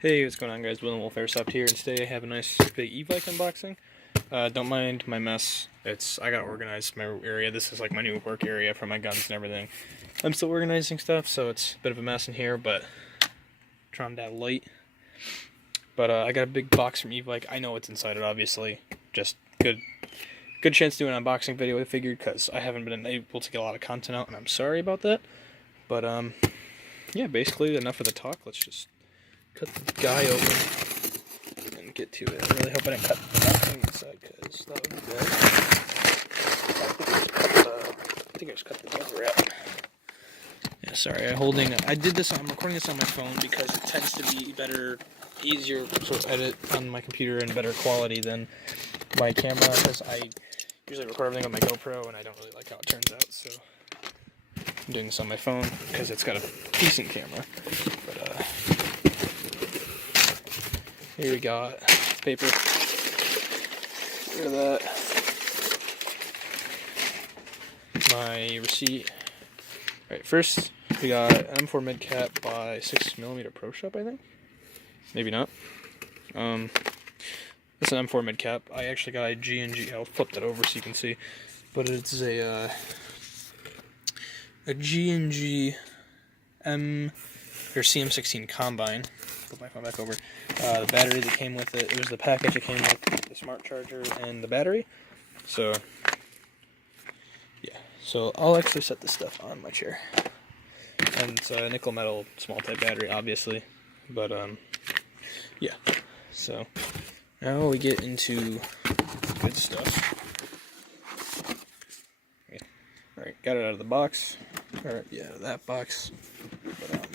Hey, what's going on, guys? Will and Wolf Airsoft here, and today I have a nice big e-bike unboxing. Don't mind my mess. I gotta organize my area. This is like my new work area for my guns and everything. I'm still organizing stuff, so it's a bit of a mess in here, but trying to have light. But I got a big box from e-bike. I know what's inside it, obviously. Just good chance to do an unboxing video, I figured, because I haven't been able to get a lot of content out, and I'm sorry about that. But yeah, basically enough of the talk. Let's just cut the guy open and get to it. I really hope I didn't cut nothing inside, because that would be bad. I think I just cut the cover out. Yeah, sorry. I'm recording this on my phone because it tends to be easier to edit on my computer and better quality than my camera, because I usually record everything on my GoPro and I don't really like how it turns out, so I'm doing this on my phone because it's got a decent camera. But here we got paper. Get rid of that. My receipt. Alright, first we got M4 mid cap by 6mm Pro Shop, I think. Maybe not. It's an M4 mid cap. I actually got a G&G. I'll flip that over so you can see. But it's a G&G CM16 Combine. Put my phone back over. The battery that came with it. It was the package that came with the smart charger and the battery. So yeah. So I'll actually set this stuff on my chair. And it's a nickel metal small type battery, obviously. But yeah. So now we get into good stuff. Okay. Alright, got it out of the box. Alright, yeah, out of that box. But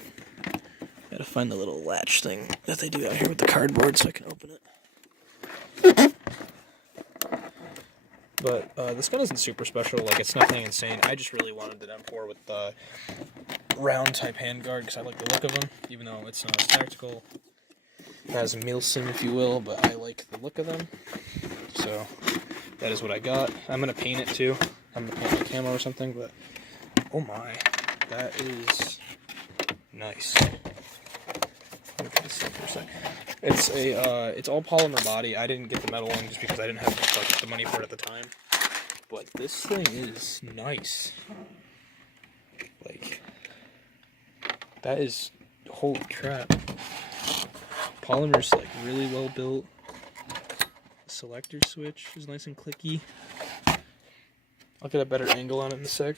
gotta find the little latch thing that they do out here with the cardboard so I can open it. But this gun isn't super special, like it's nothing insane. I just really wanted the M4 with the round type handguard because I like the look of them, even though it's not as tactical as a Milsim, if you will, but I like the look of them. So that is what I got. I'm gonna paint it too. I'm gonna paint my camo or something, but oh my, that is nice. It's all polymer body. I didn't get the metal one just because I didn't have like the money for it at the time. But this thing is nice. Like, that is, holy crap. Polymer's like really well built. The selector switch is nice and clicky. I'll get a better angle on it in a sec.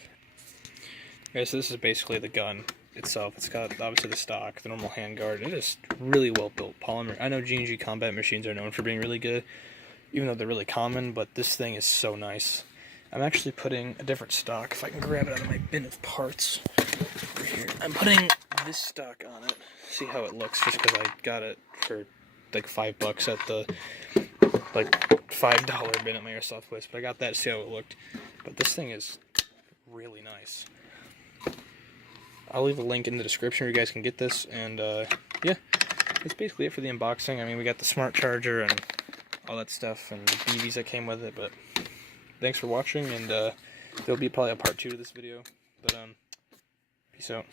Okay, so this is basically the gun itself. It's got obviously the stock, the normal handguard. It is really well built polymer. I know G&G combat machines are known for being really good, even though they're really common, but this thing is so nice. I'm actually putting a different stock, if I can grab it out of my bin of parts over here. I'm putting this stock on it, see how it looks, just because I got it for like $5 at the like $5 bin at my airsoft place, but I got that to see how it looked. But this thing is really nice. I'll leave a link in the description where you guys can get this, and yeah, that's basically it for the unboxing. I mean, we got the smart charger and all that stuff, and the BBs that came with it, but thanks for watching, and there'll be probably a part 2 to this video, but peace out.